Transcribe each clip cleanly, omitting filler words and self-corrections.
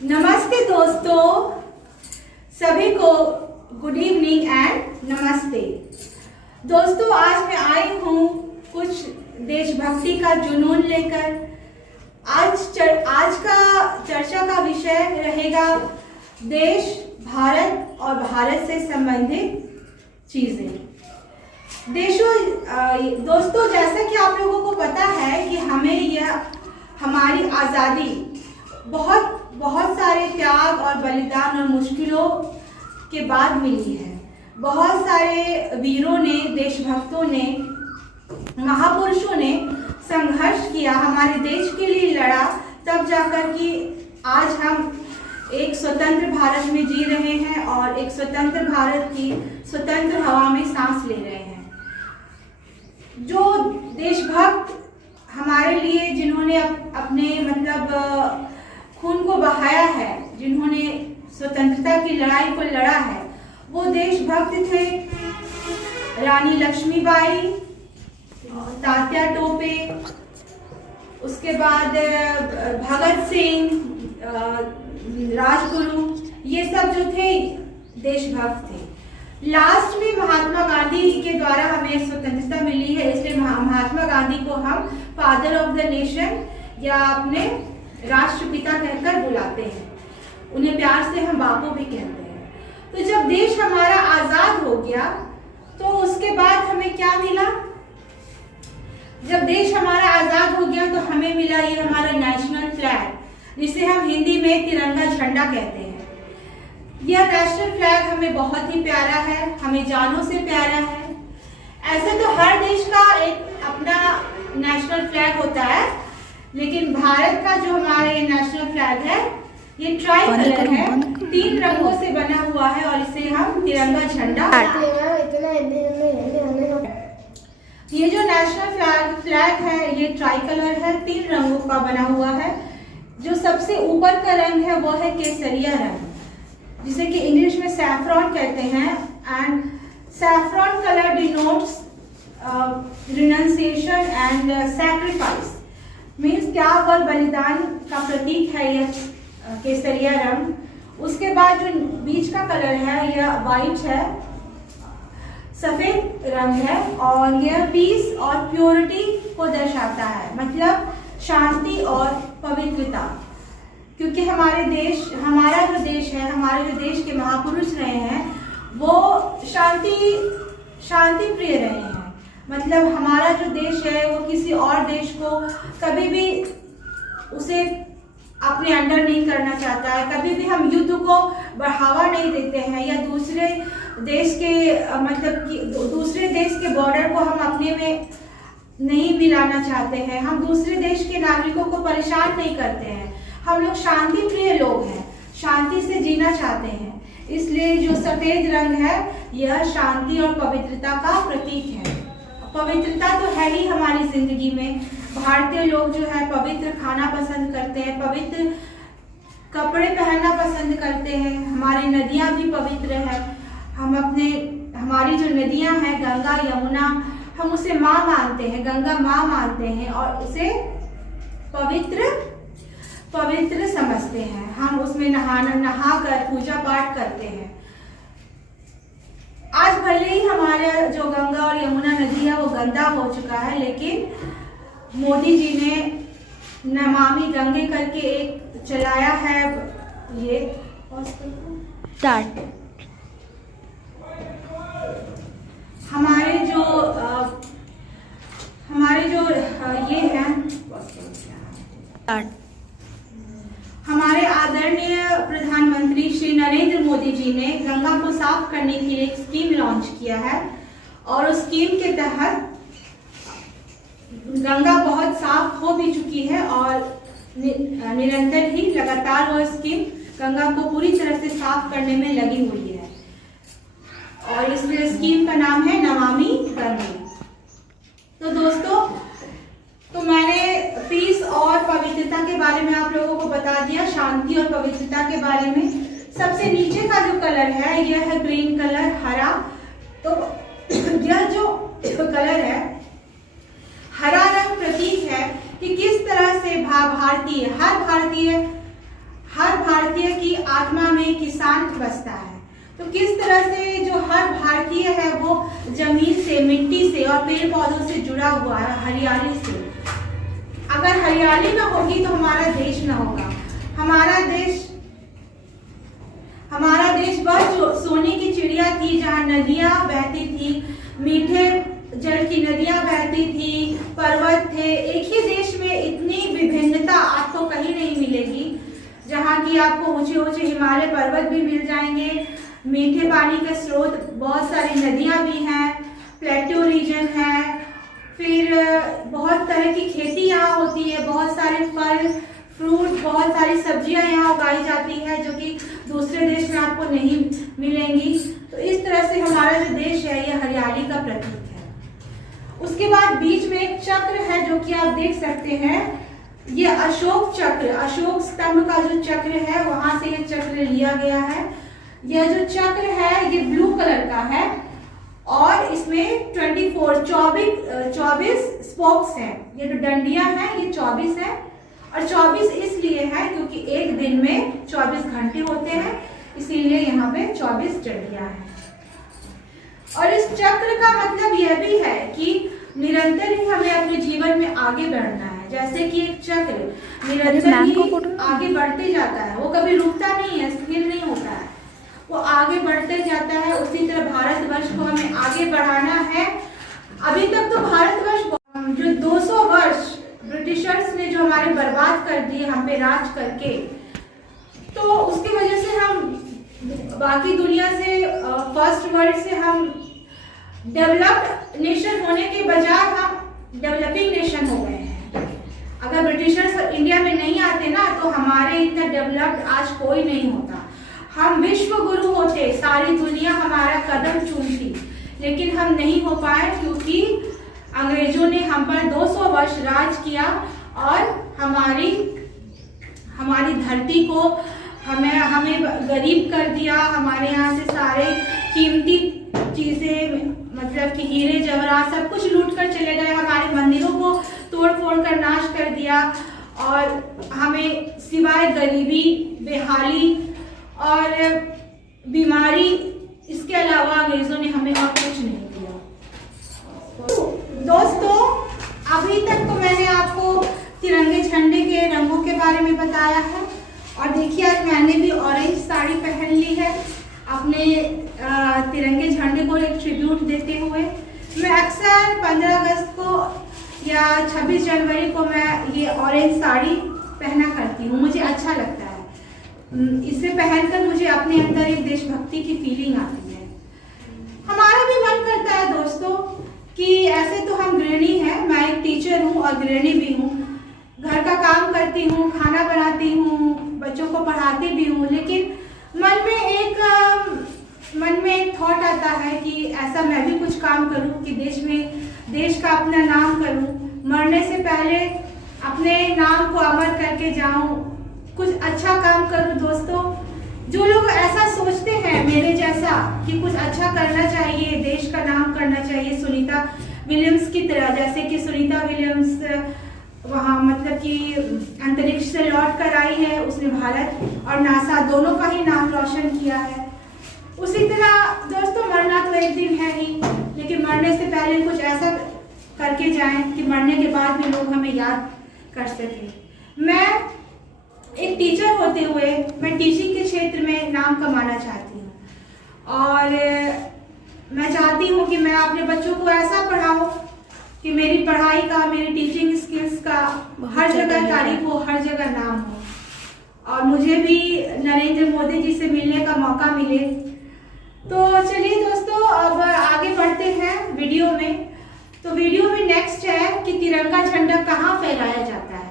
नमस्ते दोस्तों, सभी को गुड इवनिंग एंड नमस्ते। दोस्तों, आज मैं आई हूँ कुछ देशभक्ति का जुनून लेकर। आज का चर्चा का विषय रहेगा देश, भारत और भारत से संबंधित चीजें। दोस्तों, जैसा कि आप लोगों को पता है कि हमारी आज़ादी बहुत सारे त्याग और बलिदान और मुश्किलों के बाद मिली है। बहुत सारे वीरों ने, देशभक्तों ने, महापुरुषों ने संघर्ष किया, हमारे देश के लिए लड़ा, तब जाकर कि आज हम एक स्वतंत्र भारत में जी रहे हैं और एक स्वतंत्र भारत की स्वतंत्र हवा में सांस ले रहे हैं। जो देशभक्त हमारे लिए, जिन्होंने अपने खून को बहाया है, जिन्होंने स्वतंत्रता की लड़ाई को लड़ा है, वो देशभक्त थे रानी लक्ष्मीबाई, तात्या टोपे, उसके बाद भगत सिंह, राजगुरु, ये सब जो थे देशभक्त थे। लास्ट में महात्मा गांधी के द्वारा हमें स्वतंत्रता मिली है, इसलिए महात्मा गांधी को हम फादर ऑफ द नेशन या अपने राष्ट्रपिता कहकर बुलाते हैं। उन्हें प्यार से हम बापू भी कहते हैं। तो जब देश हमारा आजाद हो गया तो उसके बाद हमें क्या मिला? जब देश हमारा आजाद हो गया तो हमें मिला ये हमारा नेशनल फ्लैग, जिसे हम हिंदी में तिरंगा झंडा कहते हैं। यह नेशनल फ्लैग हमें बहुत ही प्यारा है, हमें जानों से प्यारा है। ऐसे तो हर देश का एक अपना नेशनल फ्लैग होता है, लेकिन भारत का जो हमारा ये नेशनल फ्लैग है, ये ट्राई कलर है, 3 रंगों से बना हुआ है और इसे हम तिरंगा झंडा। ये जो नेशनल फ्लैग है, ये ट्राई कलर है, 3 रंगों का बना हुआ है। जो सबसे ऊपर का रंग है वो है केसरिया रंग, जिसे कि इंग्लिश में सैफ्रॉन कहते हैं। And saffron colour denotes renunciation and sacrifice, means त्याग और बलिदान का प्रतीक है यह केसरिया रंग। उसके बाद जो बीच का कलर है यह वाइट है, सफेद रंग है, और यह पीस और प्योरिटी को दर्शाता है, मतलब शांति और पवित्रता। क्योंकि हमारा जो देश है, हमारे जो देश के महापुरुष रहे हैं, वो शांति प्रिय रहे हैं। मतलब हमारा जो देश है वो किसी और देश को कभी भी उसे अपने अंडर नहीं करना चाहता है। कभी भी हम युद्ध को बढ़ावा नहीं देते हैं, या दूसरे देश के बॉर्डर को हम अपने में नहीं मिलाना चाहते हैं। हम दूसरे देश के नागरिकों को परेशान नहीं करते हैं। हम लोग शांति प्रिय लोग हैं, शांति से जीना चाहते हैं। इसलिए जो सफेद रंग है यह शांति और पवित्रता का प्रतीक है। पवित्रता तो है ही हमारी जिंदगी में। भारतीय लोग जो है पवित्र खाना पसंद करते हैं, पवित्र कपड़े पहनना पसंद करते हैं। हमारी नदियां भी पवित्र है। हमारी जो नदियां हैं, गंगा, यमुना, हम उसे माँ मानते हैं, गंगा माँ मानते हैं और उसे पवित्र समझते हैं। हम उसमें नहा कर पूजा पाठ करते हैं। आज भले ही हमारा जो गंगा और यमुना नदी है वो गंदा हो चुका है, लेकिन मोदी जी ने नमामि गंगे करके एक चलाया है। ये हमारे जो ये हैं, हमारे आदरणीय प्रधानमंत्री श्री नरेंद्र मोदी जी ने गंगा को साफ करने के लिए एक स्कीम लॉन्च किया है, और उस स्कीम के तहत गंगा बहुत साफ हो भी चुकी है और निरंतर ही लगातार वो स्कीम गंगा को पूरी तरह से साफ करने में लगी हुई है। और इस स्कीम का नाम है नमामि गंगे। तो दोस्तों, तो मैंने पीस और पवित्रता के बारे में आप लोगों को बता दिया, शांति और पवित्रता के बारे में। सबसे नीचे का जो कलर है यह है ग्रीन कलर, हरा। तो यह जो कलर है, हरा रंग प्रतीक है कि किस तरह से हर भारतीय की आत्मा में किसान बसता है। तो किस तरह से जो हर भारतीय है वो जमीन से, मिट्टी से और पेड़ पौधों से जुड़ा हुआ है, हरियाली से। अगर हरियाली ना होगी तो हमारा देश ना होगा। हमारा देश वह सोने की चिड़िया थी जहाँ नदियाँ बहती थी, मीठे जल की नदियाँ बहती थी, पर्वत थे। एक ही देश में इतनी विभिन्नता आपको कहीं नहीं मिलेगी, जहाँ की आपको ऊंचे ऊंचे हिमालय पर्वत भी मिल जाएंगे, मीठे पानी के स्रोत, बहुत सारी नदियाँ भी हैं, प्लेट्यू रीजन है, फिर बहुत तरह की खेती यहाँ होती है, बहुत सारे फल फ्रूट, बहुत सारी सब्जियां यहाँ उगाई जाती है जो कि दूसरे देश में आपको नहीं मिलेंगी। तो इस तरह से हमारा जो देश है ये हरियाली का प्रतीक है। उसके बाद बीच में एक चक्र है जो कि आप देख सकते हैं, ये अशोक चक्र, अशोक स्तंभ का जो चक्र है वहां से ये चक्र लिया गया है। यह जो चक्र है ये ब्लू कलर का है और इसमें 24 स्पोक्स हैं। ये जो डंडियां हैं ये 24 है और 24 इसलिए है क्योंकि एक दिन में 24 घंटे होते हैं, इसीलिए यहाँ पे 24 डंडियां हैं। और इस चक्र का मतलब यह भी है कि निरंतर ही हमें अपने जीवन में आगे बढ़ना है। जैसे कि एक चक्र निरंतर ही आगे बढ़ते जाता है, वो कभी रुकता नहीं है, स्थिर नहीं होता है, वो आगे बढ़ते जाता है। उसी तरह भारतवर्ष को हमें आगे बढ़ाना है। अभी तक तो भारतवर्ष जो 200 वर्ष ब्रिटिशर्स ने जो हमारे बर्बाद कर दिए हम पे राज करके, तो उसकी वजह से हम बाकी दुनिया से, फर्स्ट वर्ल्ड से हम डेवलप्ड नेशन होने के बजाय हम डेवलपिंग नेशन हो गए हैं। अगर ब्रिटिशर्स इंडिया में नहीं आते ना तो हमारे इतना डेवलप्ड आज कोई नहीं होता। हम विश्व गुरु होते, सारी दुनिया हमारा कदम चूमती, लेकिन हम नहीं हो पाए क्योंकि अंग्रेजों ने हम पर 200 वर्ष राज किया और हमारी धरती को हमें गरीब कर दिया। हमारे यहाँ से सारे कीमती चीजें, मतलब कि हीरे जवाहरात सब कुछ लूट कर चले गए। हमारे मंदिरों को तोड़ फोड़ कर नाश कर दिया और हमें सिवाय गरीबी, बेहाली और बीमारी, इसके अलावा अंग्रेजों ने हमें और कुछ नहीं दिया। दोस्तों, अभी तक तो मैंने आपको तिरंगे झंडे के रंगों के बारे में बताया है और देखिए आज मैंने भी ऑरेंज साड़ी पहन ली है अपने तिरंगे झंडे को एक ट्रिब्यूट देते हुए। मैं अक्सर 15 अगस्त को या 26 जनवरी को मैं ये ऑरेंज साड़ी पहना करती हूँ, मुझे अच्छा लगता है। इसे पहनकर मुझे अपने अंदर एक देशभक्ति की फीलिंग आती है। हमारा भी मन करता है दोस्तों कि ऐसे तो हम गृहिणी हैं, मैं एक टीचर हूँ और गृहिणी भी हूँ, घर का काम करती हूँ, खाना बनाती हूँ, बच्चों को पढ़ाती भी हूँ, लेकिन मन में एक थॉट आता है कि ऐसा मैं भी कुछ काम करूँ कि देश का अपना नाम करूँ, मरने से पहले अपने नाम को अमर करके जाऊँ, कुछ अच्छा काम करूँ। दोस्तों, जो लोग ऐसा सोचते हैं मेरे जैसा कि कुछ अच्छा करना चाहिए, देश का नाम करना चाहिए, सुनीता विलियम्स की तरह, जैसे कि सुनीता विलियम्स वहाँ मतलब कि अंतरिक्ष से लौट कर आई है, उसने भारत और नासा दोनों का ही नाम रोशन किया है। उसी तरह दोस्तों, मरना तो एक दिन है ही, लेकिन मरने से पहले कुछ ऐसा करके जाएं कि मरने के बाद भी लोग हमें याद कर सकें। मैं एक टीचर होते हुए मैं टीचिंग के क्षेत्र में नाम कमाना चाहती हूँ और मैं चाहती हूँ कि मैं अपने बच्चों को ऐसा पढ़ाऊँ कि मेरी पढ़ाई का, मेरी टीचिंग स्किल्स का हर जगह तारीफ हो, हर जगह नाम हो और मुझे भी नरेंद्र मोदी जी से मिलने का मौका मिले। तो चलिए दोस्तों, अब आगे बढ़ते हैं वीडियो में। तो वीडियो में नेक्स्ट है कि तिरंगा झंडा कहाँ फहराया जाता है।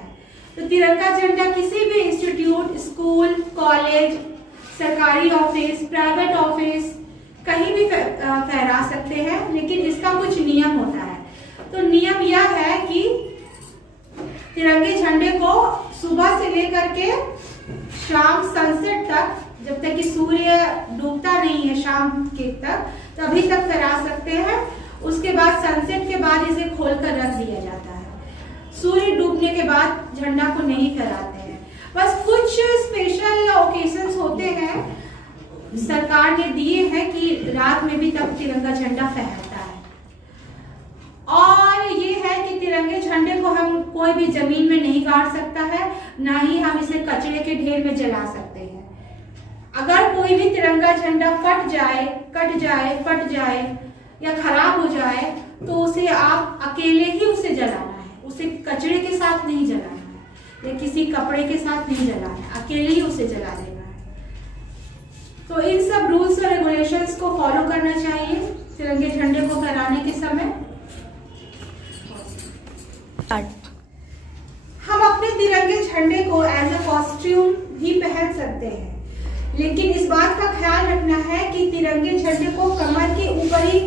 तो तिरंगा झंडा किसी भी इंस्टीट्यूट, स्कूल, कॉलेज, सरकारी ऑफिस, प्राइवेट ऑफिस, कहीं भी फहरा सकते हैं, लेकिन इसका कुछ नियम होता है। तो नियम यह है कि तिरंगे झंडे को सुबह से लेकर के शाम सनसेट तक, जब तक कि सूर्य डूबता नहीं है शाम के तक, तभी तक फहरा सकते हैं। उसके बाद सनसेट के बाद इसे खोलकर रख दिया जाता है। सूर्य डूबने के बाद झंडा को नहीं फहराते हैं। बस कुछ स्पेशल ओकेजन्स होते हैं, सरकार ने दिए हैं कि रात में भी तब तिरंगा झंडा फहरता है। और ये है कि तिरंगे झंडे को हम कोई भी जमीन में नहीं गाड़ सकता है, ना ही हम इसे कचरे के ढेर में जला सकते हैं। अगर कोई भी तिरंगा झंडा फट जाए, कट जाए, फट जाए या खराब हो जाए तो उसे आप अकेले ही उसे जलाना है, उसे कचरे के साथ नहीं जलाना है या किसी कपड़े के साथ नहीं जलाना है, अकेले ही उसे जला देना है। तो इन सब रूल्स और रेगुलेशंस को फॉलो करना चाहिए तिरंगे झंडे को फहराने के समय। हम अपने तिरंगे झंडे को एज अ कॉस्ट्यूम भी पहन सकते हैं, लेकिन इस बात का ख्याल रखना है कि तिरंगे झंडे को कमर के ऊपर ही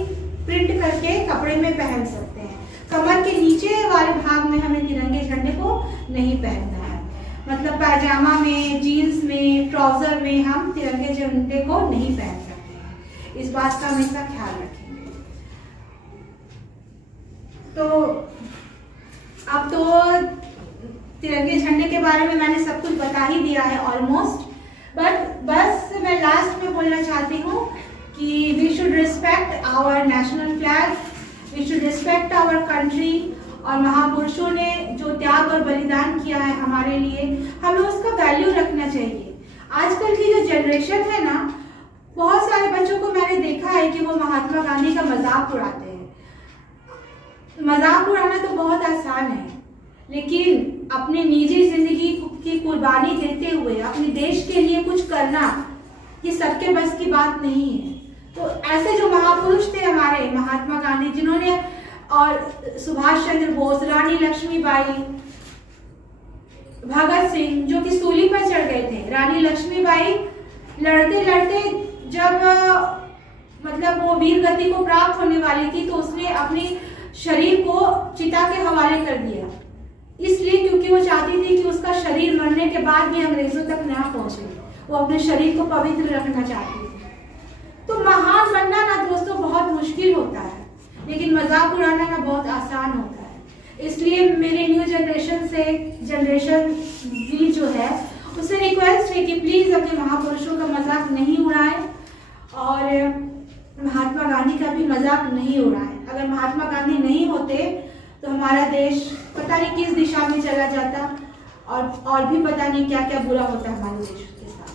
प्रिंट करके कपड़े में पहन सकते हैं। कमर के नीचे वाले भाग में हमें तिरंगे झंडे को नहीं पहनना है, मतलब पैजामा में, जीन्स में, ट्राउजर में हम तिरंगे झंडे को नहीं पहन सकते हैं। इस बात का हमेशा ख्याल रखेंगे। तो अब तो तिरंगे झंडे के बारे में मैंने सब कुछ बता ही दिया है ऑलमोस्ट, बट बस मैं लास्ट में बोलना चाहती हूँ कि we should respect our national flag, we should respect our country. और महापुरुषों ने जो त्याग और बलिदान किया है हमारे लिए, हमें उसका वैल्यू रखना चाहिए। आजकल की जो जनरेशन है ना, बहुत सारे बच्चों को मैंने देखा है कि वो महात्मा गांधी का मजाक उड़ाते हैं। मजाक उड़ाना तो बहुत आसान है, लेकिन अपने निजी जिंदगी की कुर्बानी देते हुए अपने देश के लिए कुछ करना, ये सबके बस की बात नहीं है। तो ऐसे जो महापुरुष थे हमारे, महात्मा गांधी, जिन्होंने, और सुभाष चंद्र बोस, रानी लक्ष्मीबाई, भगत सिंह जो कि सूली पर चढ़ गए थे। रानी लक्ष्मीबाई लड़ते लड़ते जब मतलब वो वीर गति को प्राप्त होने वाली थी तो उसने अपने शरीर को चिता के हवाले कर दिया, इसलिए क्योंकि वो चाहती थी कि उसका शरीर मरने के बाद भी अंग्रेजों तक ना पहुंचे। वो अपने शरीर को पवित्र रखना चाहती थी। तो महान बनना ना दोस्तों बहुत मुश्किल होता है, लेकिन मजाक उड़ाना ना बहुत आसान होता है। इसलिए मेरे न्यू जनरेशन भी जो है उससे रिक्वेस्ट है कि प्लीज अपने महापुरुषों का मजाक नहीं उड़ाएं और महात्मा गांधी का भी मजाक नहीं उड़ाएं। अगर महात्मा गांधी नहीं होते तो हमारा देश पता नहीं किस दिशा में चला जाता और भी पता नहीं क्या क्या बुरा होता हमारे देश के साथ।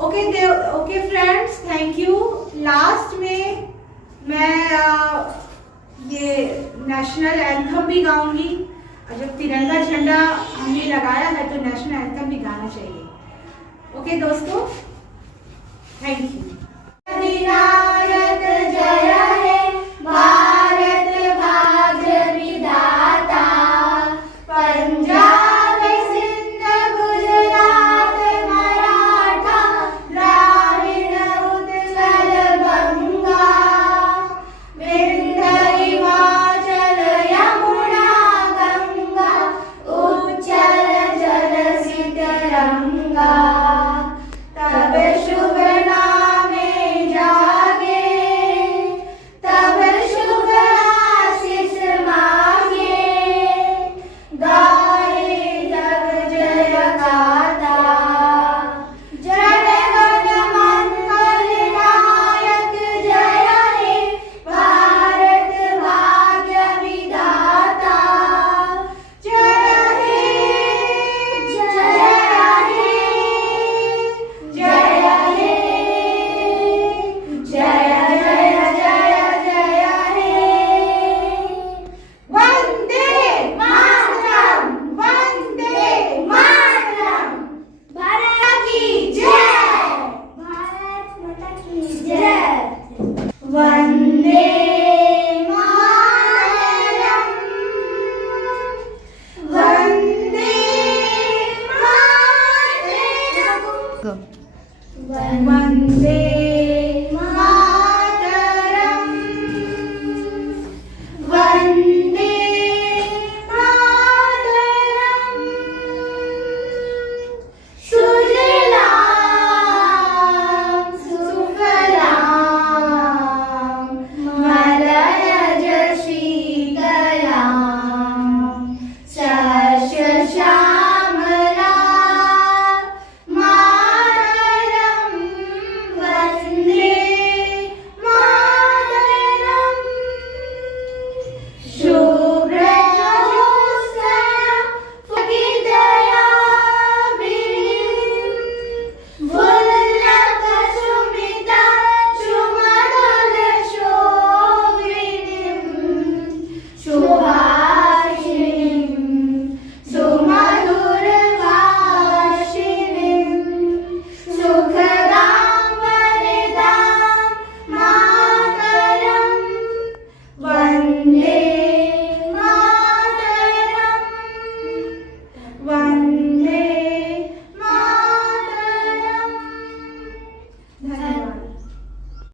Okay friends, thank you. Last में मैं ये नेशनल एंथम भी गाऊंगी, और जब तिरंगा झंडा हमने लगाया है तो नेशनल एंथम भी गाना चाहिए। ओके दोस्तों, थैंक यू। अधिनायक जय हे।